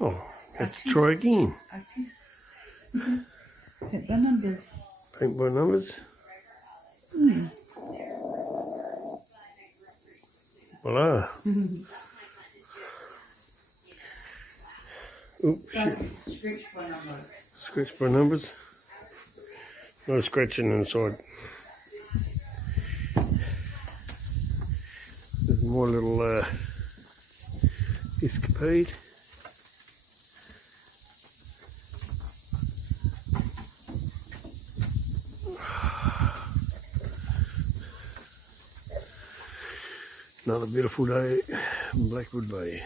Oh, let's try again. Paint by numbers. Paint by numbers. Voila. Oops, shit. Scratch by numbers. Scratch by numbers. No scratching inside. There's more little escapade. Another beautiful day in Blackwood Bay.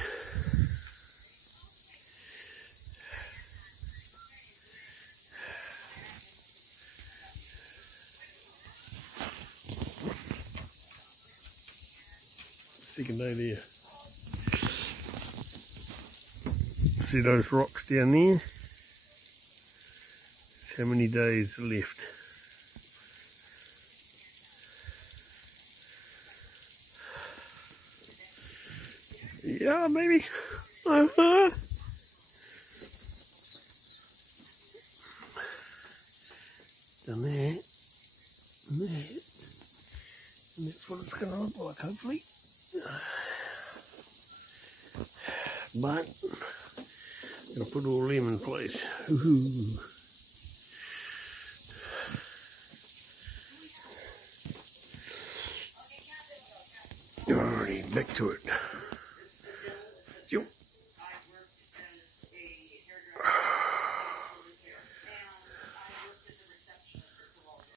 Second day there. See those rocks down there? That's how many days left. Yeah, maybe. Down there. And there. And that's what it's going to look like, hopefully. But I'm going to put all them in place. Alrighty, back to it.